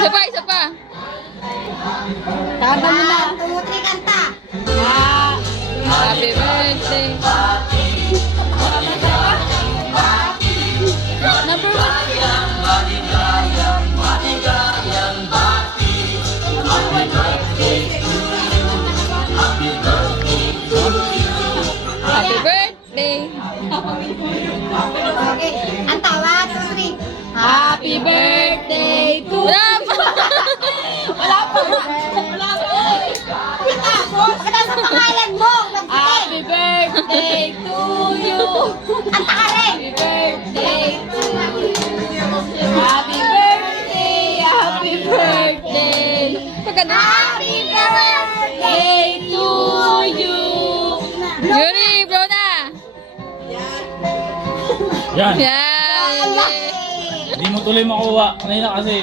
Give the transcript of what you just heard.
Isa pa. Kanta mo na. 1, 2, 3, kanta. Happy birthday. Number 1. Happy birthday. Okay. Kanta, 1, 2, 3. Happy birthday to... Wala pa. Wala pa. Wala pa. Kanta sa pangalan mo. Happy birthday to you. Kanta ka rin. Happy birthday to you. Happy birthday. Happy birthday. Pagkano? Happy birthday. Day to you. Yuri, blow na. Yan. Yan. Hindi mo tuloy makuha. Kanina kasi.